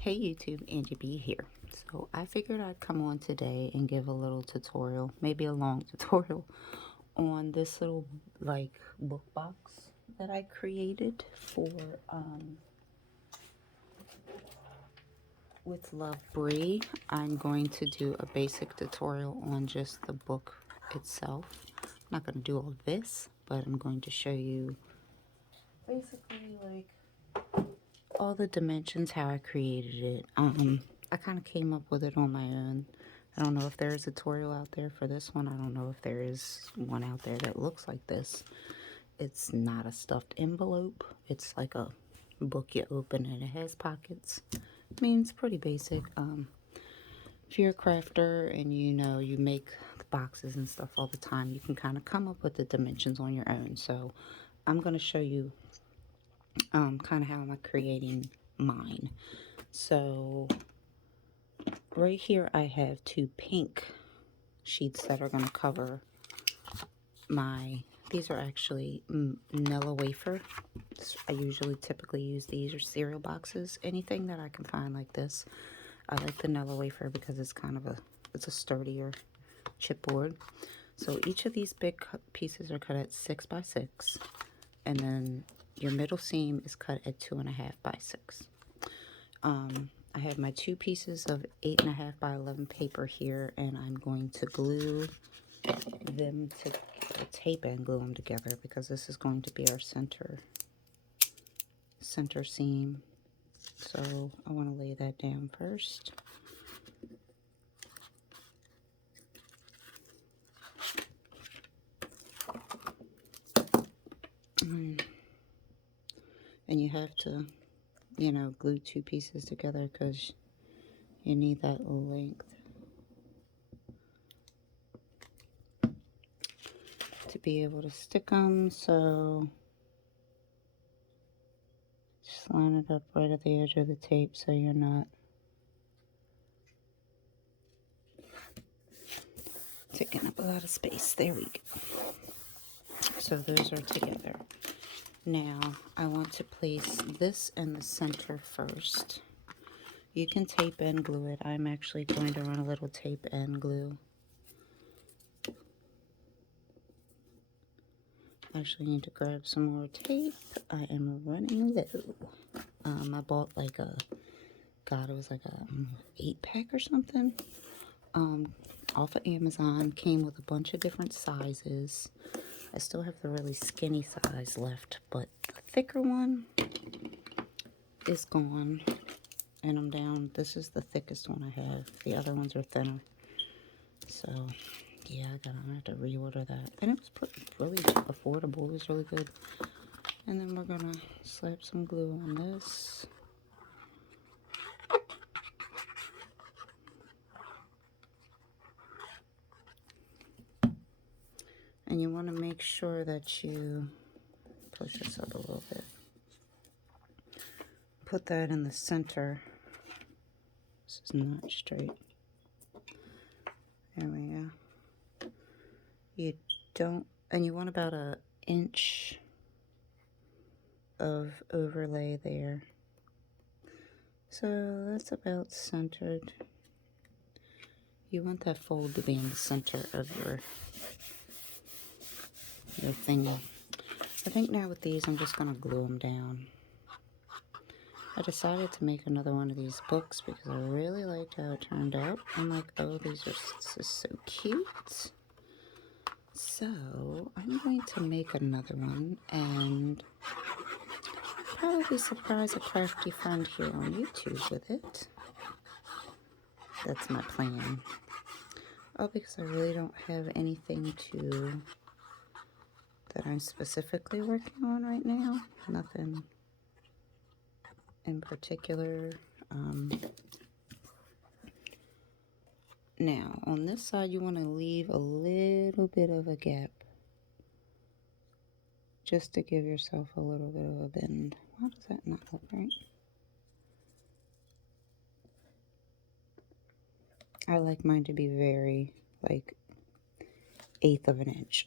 Hey YouTube, Angie B here. So I figured I'd come on today and give a little tutorial, maybe a long tutorial, on this little book box that I created for With Love Bree. I'm going to do a basic tutorial on just the book itself. I'm not going to do all this, but I'm going to show you basically all the dimensions, how I created it. I kind of came up with it on my own. I don't know if there is a tutorial out there for this one. I don't know if there is one out there that looks like this. It's not a stuffed envelope. It's like a book you open and it has pockets. I mean, it's pretty basic. If you're a crafter and you make boxes and stuff all the time, you can kind of come up with the dimensions on your own. So I'm going to show you kind of how am I creating mine. So right here I have two pink sheets that are going to cover these are actually Nilla wafer. I typically use these or cereal boxes, anything that I can find like this. I like the Nilla wafer because it's it's a sturdier chipboard. So each of these big pieces are cut at 6 by 6, and then your middle seam is cut at 2.5 by 6. I have my two pieces of 8.5 by 11 paper here, and I'm going to glue them to tape and glue them together because this is going to be our center seam. So I want to lay that down first. And you have to, glue two pieces together because you need that length to be able to stick them. So just line it up right at the edge of the tape so you're not taking up a lot of space. There we go. So those are together. Now I want to place this in the center first. You can tape and glue it. I'm actually going to run a little tape and glue. I actually need to grab some more tape. I am running low. I bought it was like a 8-pack or something. Off of Amazon. Came with a bunch of different sizes. I still have the really skinny size left, but the thicker one is gone. And I'm down. This is the thickest one I have. The other ones are thinner. So, yeah, I have to reorder that. And it was really affordable. It was really good. And then we're going to slap some glue on this. And you want to make sure that you push this up a little bit. Put that in the center. This is not straight. There we go. And you want about an inch of overlay there. So that's about centered. You want that fold to be in the center of your thingy. I think now with these, I'm just going to glue them down. I decided to make another one of these books because I really liked how it turned out. I'm like, oh, this is so cute. So I'm going to make another one and probably surprise a crafty friend here on YouTube with it. That's my plan. Oh, because I really don't have anything that I'm specifically working on right now. Nothing in particular. Now, on this side, you want to leave a little bit of a gap just to give yourself a little bit of a bend. Why does that not look right? I like mine to be very, 1/8 of an inch.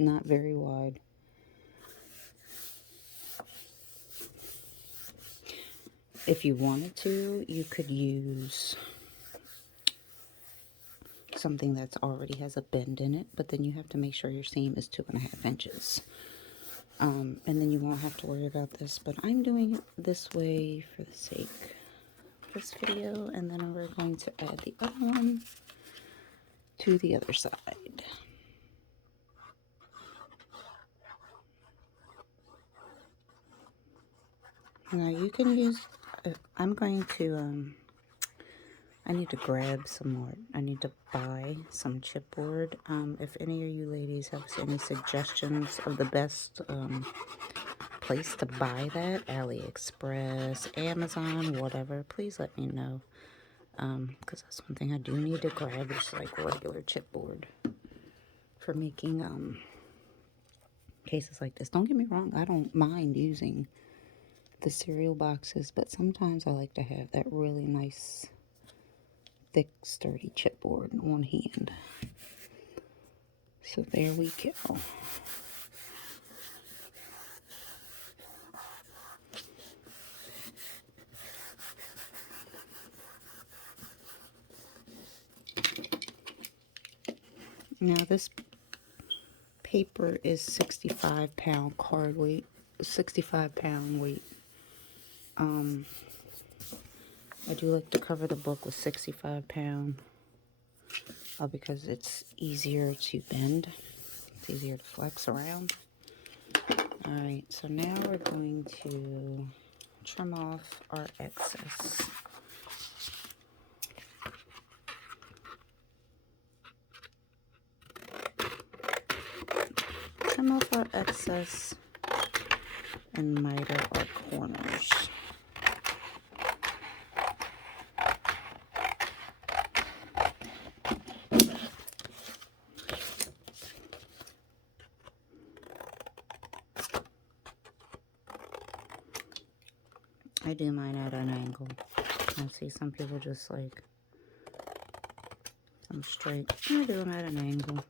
Not very wide. If you wanted to, you could use something that's already has a bend in it, but then you have to make sure your seam is 2.5 inches. And then you won't have to worry about this, but I'm doing it this way for the sake of this video, and then we're going to add the other one to the other side. Now you can use, I'm going to, I need to grab some more. I need to buy some chipboard. If any of you ladies have any suggestions of the best place to buy that, AliExpress, Amazon, whatever, please let me know. Because that's one thing I do need to grab, is like regular chipboard for making cases like this. Don't get me wrong, I don't mind using the cereal boxes, but sometimes I like to have that really nice, thick, sturdy chipboard on hand. So there we go. Now this paper is 65-pound card weight, 65-pound weight. I do like to cover the book with 65-pound because it's easier to bend. It's easier to flex around. Alright, so now we're going to trim off our excess. Trim off our excess and miter our corners. I do mine at an angle. I see some people just like them straight. I do them at an angle.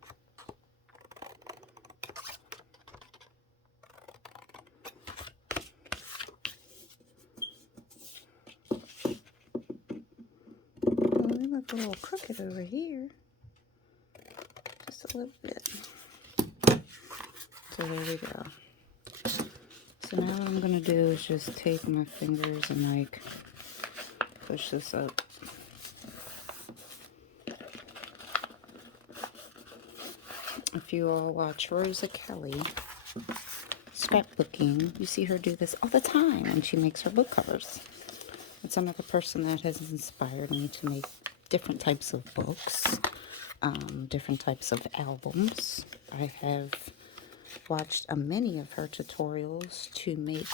Oh, they look a little crooked over here. Just a little bit. So there we go. So now what I'm going to do is just take my fingers and like push this up. If you all watch Rosa Kelly scrapbooking, you see her do this all the time, and she makes her book covers. It's another person that has inspired me to make different types of books, different types of albums. I have watched many of her tutorials to make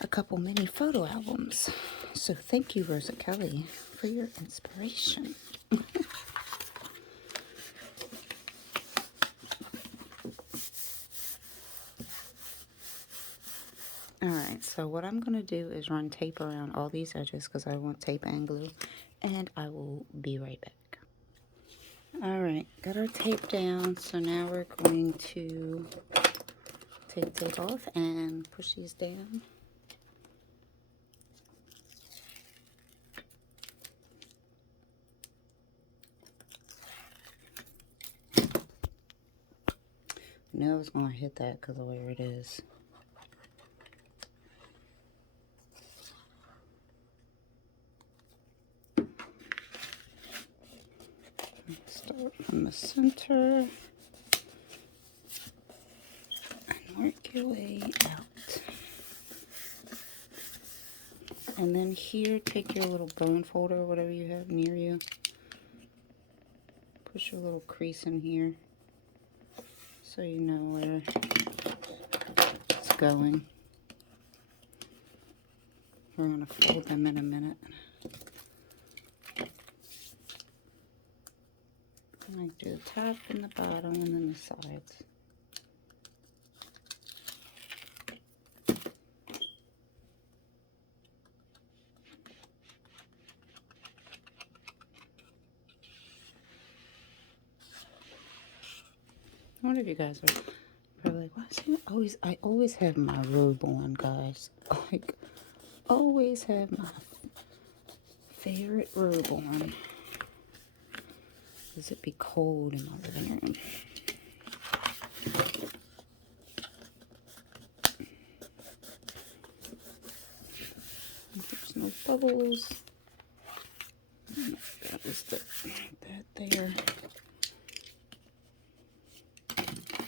a couple mini photo albums. So thank you, Rosa Kelly, for your inspiration. Alright, so what I'm going to do is run tape around all these edges because I want tape and glue, and I will be right back. Alright, got our tape down, so now we're going to take tape off and push these down. I knew I was going to hit that because of where it is. Start from the center and work your way out. And then here, take your little bone folder, whatever you have near you. Push your little crease in here so you know where it's going. We're going to fold them in a minute. I do the top and the bottom and then the sides. I wonder if you guys are probably like, why is it I always have my robe on, guys. Like, always have my favorite robe on, because it'd be cold in my living room. There's no bubbles. That was that there.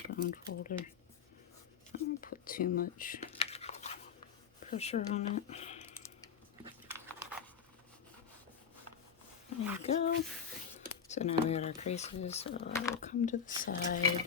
Bone folder. I don't put too much pressure on it. There you go. So now we got our creases. So I will come to the side.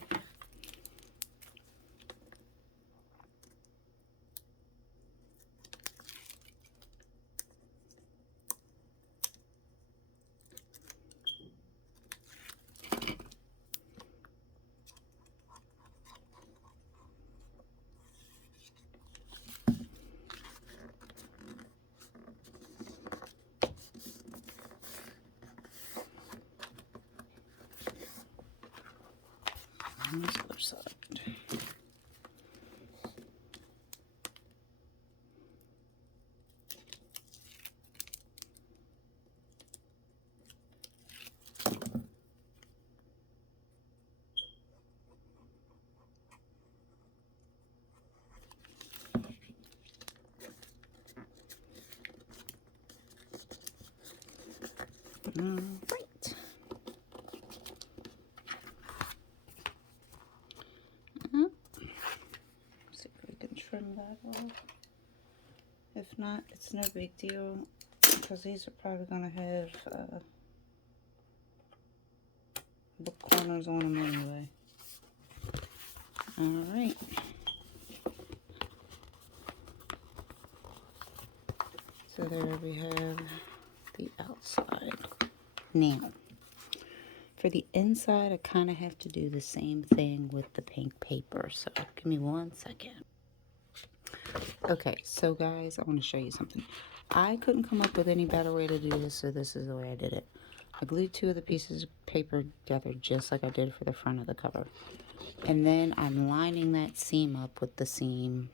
On this other side. Right. See if we can trim that off. If not, it's no big deal, because these are probably going to have book corners on them anyway. Alright. So there we have the outside. Now, for the inside, I kind of have to do the same thing with the pink paper. So give me 1 second. Okay, so guys, I want to show you something. I couldn't come up with any better way to do this, so this is the way I did it. I glued 2 of the pieces of paper together just like I did for the front of the cover. And then I'm lining that seam up with the seam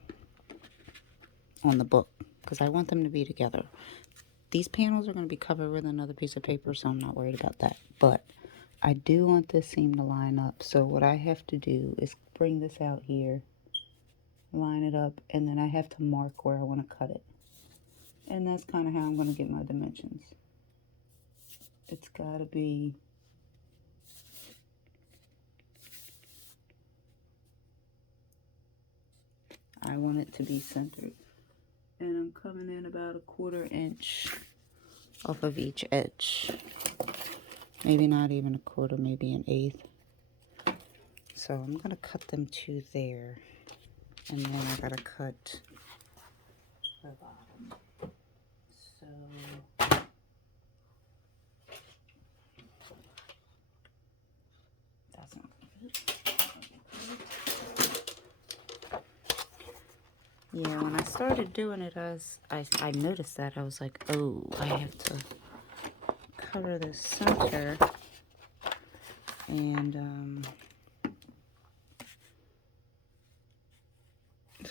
on the book, because I want them to be together. These panels are going to be covered with another piece of paper, so I'm not worried about that. But I do want this seam to line up, so what I have to do is bring this out here, line it up, and then I have to mark where I want to cut it. And that's kind of how I'm going to get my dimensions. It's got to be I want it to be centered. And I'm coming in about 1/4 inch off of each edge. Maybe not even 1/4, maybe 1/8. So I'm going to cut them to there. And then I got to cut the bottom. So that's not good. Yeah, when I started doing it, I noticed that. I was like, oh, I have to cover the center. And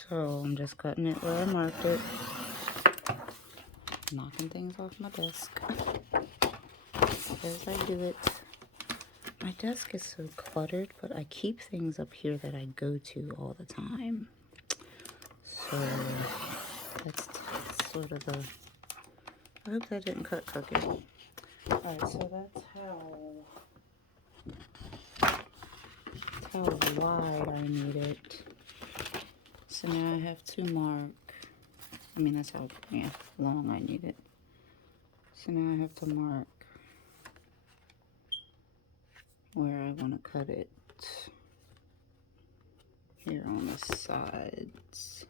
so I'm just cutting it where I marked it. Knocking things off my desk as I do it. My desk is so cluttered, but I keep things up here that I go to all the time. So that's sort of the... I hope that didn't cut crooked. Alright, so that's how wide I need it. So now I have to mark. I mean, that's how long I need it. So now I have to mark where I want to cut it. Here on the sides.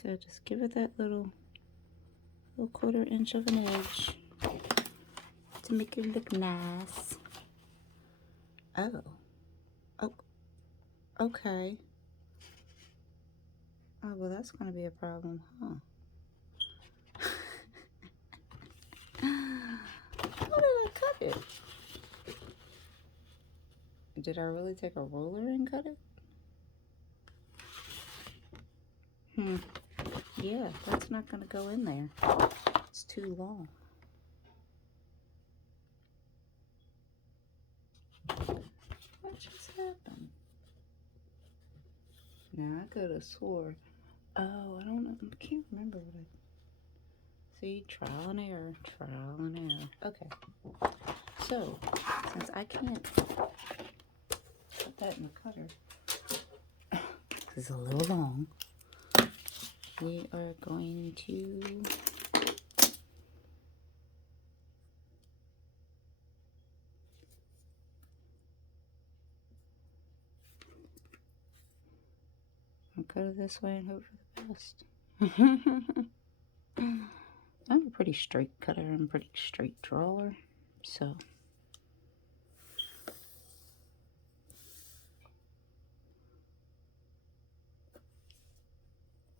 So just give it that little 1/4 inch of an edge to make it look nice. Oh, okay. Oh, well, that's going to be a problem, huh? How did I cut it? Did I really take a ruler and cut it? Yeah, that's not going to go in there. It's too long. What just happened? Now, I could have swore. Oh, I don't know. I can't remember what I... See, trial and error. Trial and error. Okay. So, since I can't put that in the cutter, this is a little long, we are going to... I'll cut it this way and hope for the best. I'm a pretty straight cutter. I'm a pretty straight drawer. So...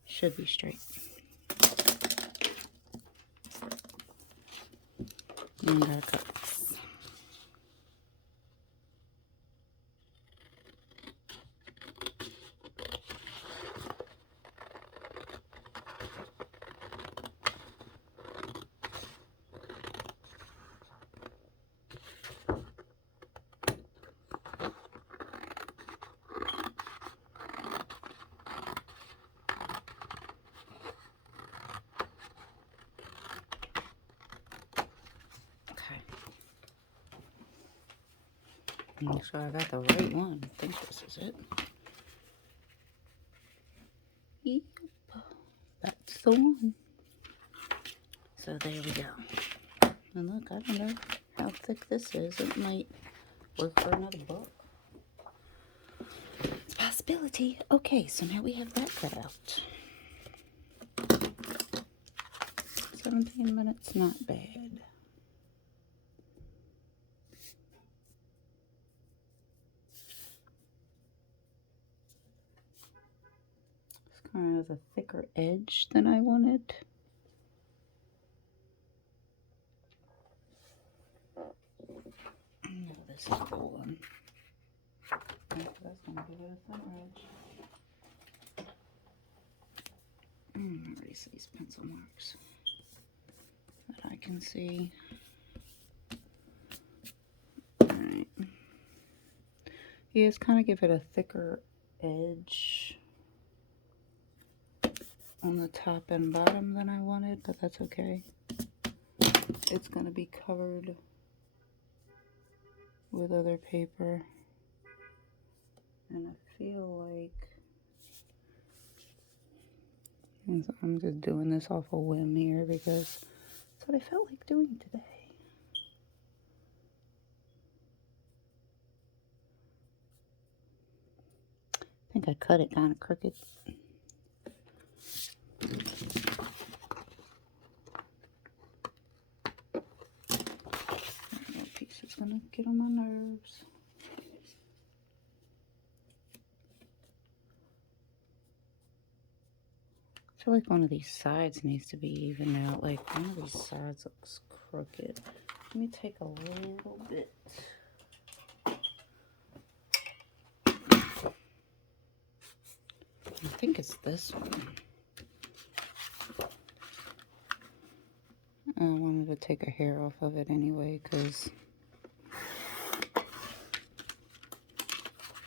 should be straight. And our cuts. Make sure I got the right one. I think this is it. Yep. That's the one. So there we go. And look, I don't know how thick this is. It might work for another book. It's a possibility. Okay, so now we have that cut out. 17 minutes, not bad. Kind of has a thicker edge than I wanted. No, this is the one. That's gonna give it a thinner edge. Erase these pencil marks that I can see. Alright. Yeah, just kind of give it a thicker edge on the top and bottom than I wanted, but that's okay. It's going to be covered with other paper, and I feel like I'm just doing this off a whim here because that's what I felt like doing today. I think I cut it kind of crooked. That piece is gonna get on my nerves. I feel like one of these sides needs to be evened out. Like one of these sides looks crooked. Let me take a little bit. I think it's this one. I wanted to take a hair off of it anyway because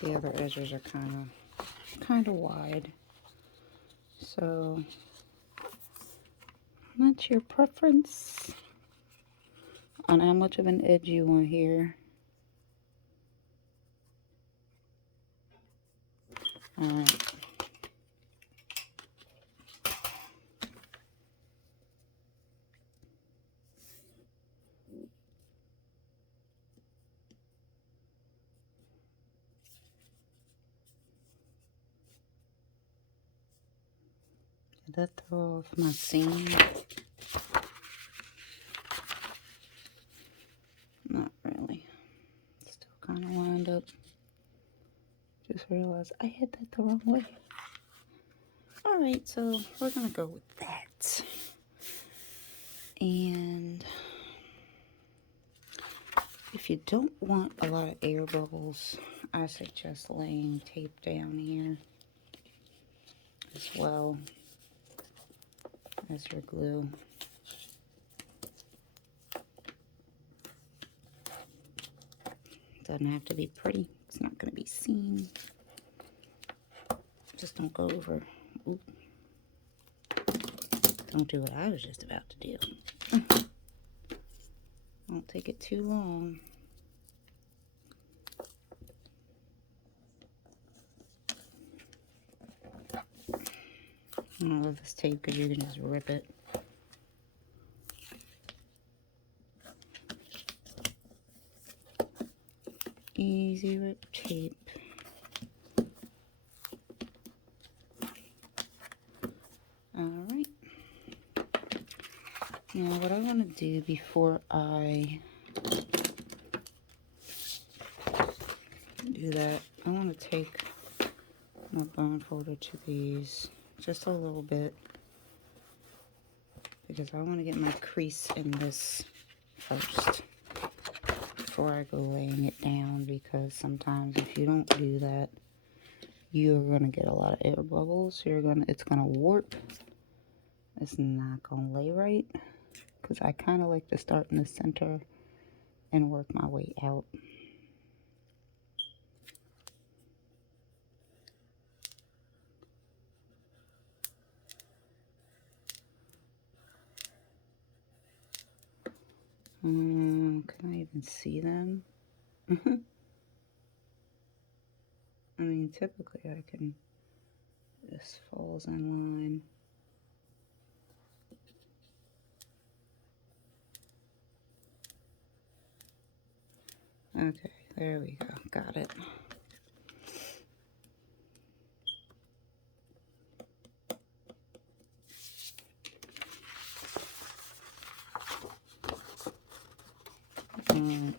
the other edges are kind of wide. So that's your preference on how much of an edge you want here. Alright. Did that throw off my seam? Not really. Still kind of lined up. Just realized I hit that the wrong way. Alright, so we're going to go with that. And if if you don't want a lot of air bubbles, I suggest laying tape down here as well as your glue. Doesn't have to be pretty. It's not going to be seen. Just don't go over. Oop. Don't do what I was just about to do. Don't take it too long. I love this tape because you can just rip it. Easy rip tape. Alright. Now what I want to do before I do that, I want to take my bond folder to these just a little bit because I want to get my crease in this first before I go laying it down, because sometimes if you don't do that, you're gonna get a lot of air bubbles. It's gonna warp. It's not gonna lay right, because I kind of like to start in the center and work my way out. Can I even see them? I mean, typically I can. This falls in line. Okay, there we go. Got it. Alright.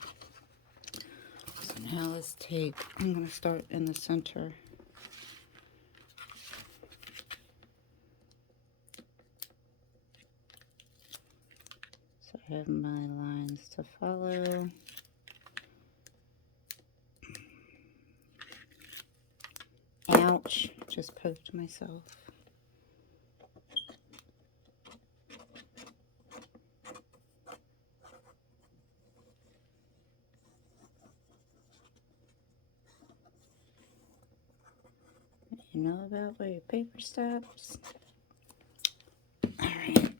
So now let's take, I'm going to start in the center. So I have my lines to follow. Ouch, just poked myself. You know about where your paper stops? Alright.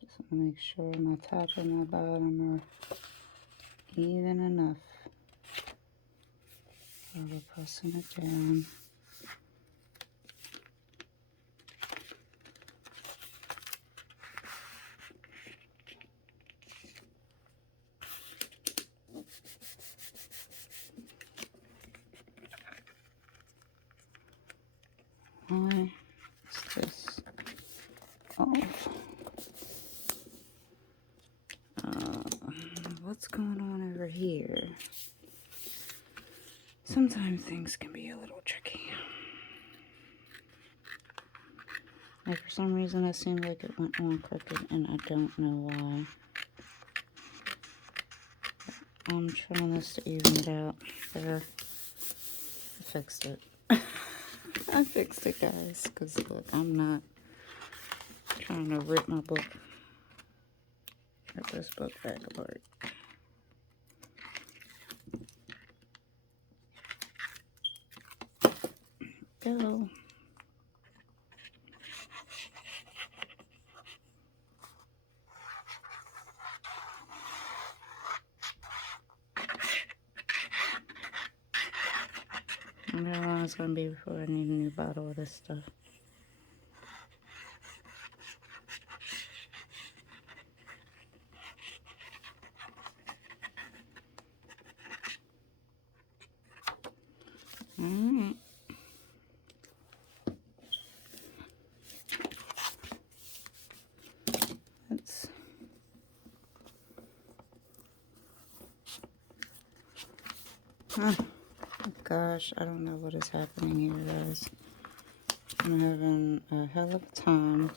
Just want to make sure my top and my bottom are even enough while we're pressing it down. Why is this off? What's going on over here? Sometimes things can be a little tricky. Like for some reason it seemed like it went on crooked and I don't know why. I'm trying this to even it out. There. I fixed it. I fixed it, guys, because look, I'm not trying to rip this book back apart. Go. I wonder how long it's going to be before I need a new bottle of this stuff. Alright. Oh, gosh, I don't know what is happening here, guys. I'm having a hell of a time.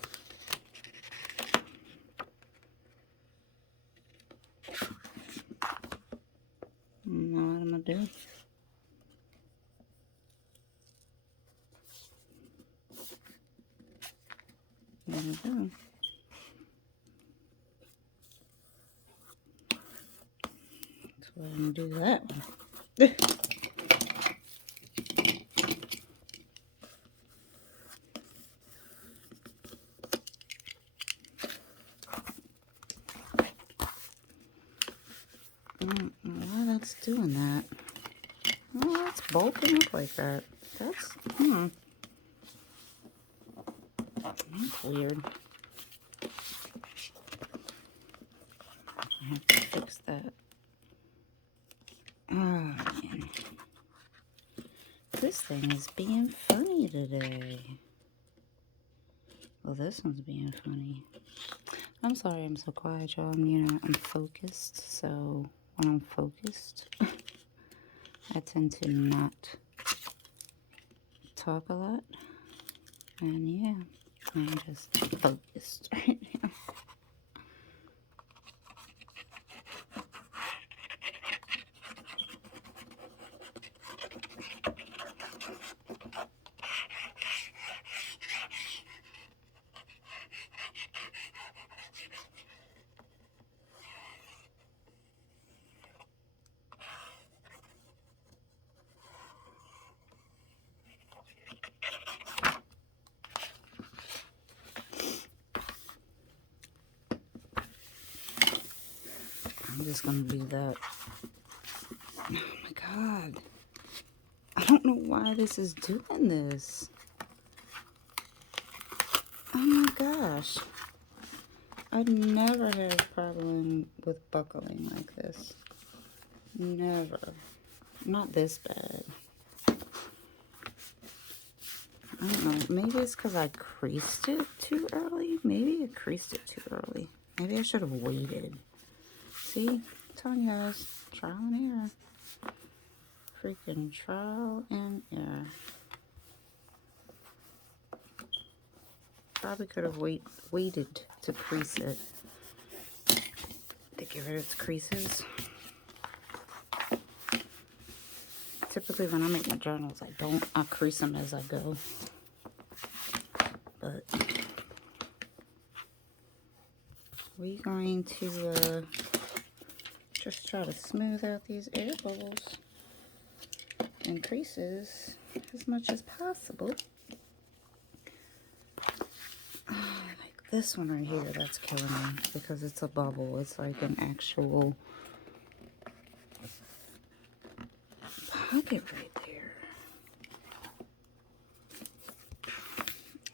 I don't know what I'm gonna do. There we go. So I'm gonna do that one. I don't know why that's doing that. Oh, that's bulking up like that. That's that's weird. I have to fix that. Oh man. This thing is being funny today. Well, this one's being funny. I'm sorry I'm so quiet, y'all. I'm focused, so when I'm focused, I tend to not talk a lot. And yeah, I'm just focused right now. I'm just gonna do that. Oh my god. I don't know why this is doing this. Oh my gosh. I've never had a problem with buckling like this. Never. Not this bad. I don't know. Maybe it's because I creased it too early. Maybe I creased it too early. Maybe I should have waited. See? I'm telling you guys. Trial and error. Freaking trial and error. Probably could have waited to crease it. To get rid of its creases. Typically when I make my journals, I crease them as I go. But we're going to just try to smooth out these air bubbles and creases as much as possible. Like this one right here, that's killing me because it's a bubble. It's like an actual pocket right there.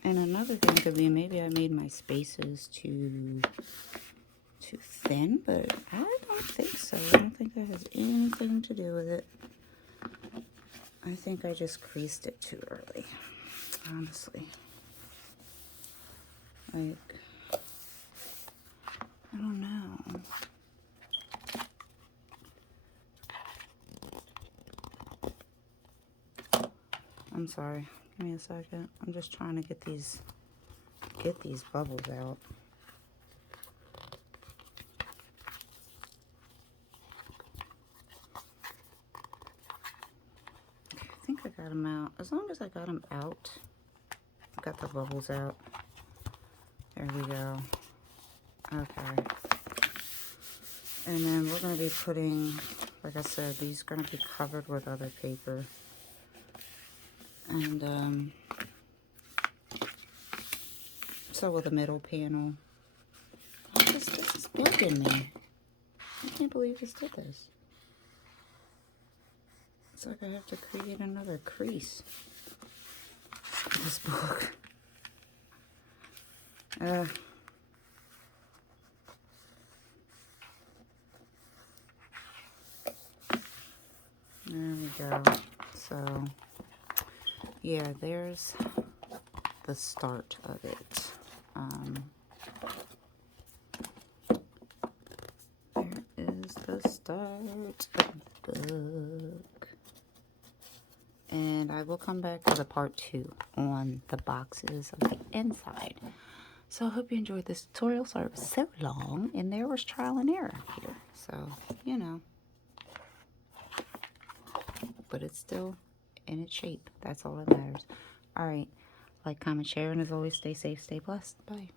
And another thing could be maybe I made my spaces too thin, but I don't think so. I don't think that has anything to do with it. I think I just creased it too early, honestly. Like, I don't know. I'm sorry. Give me a second. I'm just trying to get these bubbles out. I think I got them out. As long as I got them out, I got the bubbles out. There we go. Okay. And then we're going to be putting, like I said, these are going to be covered with other paper. And so will the middle panel. This is bugging me. I can't believe this did this. It's like I have to create another crease for this book. There we go. So, yeah, there's the start of it. There is the start of the book. And I will come back with a part 2 on the boxes of the inside. So I hope you enjoyed this tutorial. Sorry it was so long, and there was trial and error here. So, you know. But it's still in its shape. That's all that matters. Alright. Like, comment, share, and as always, stay safe, stay blessed. Bye.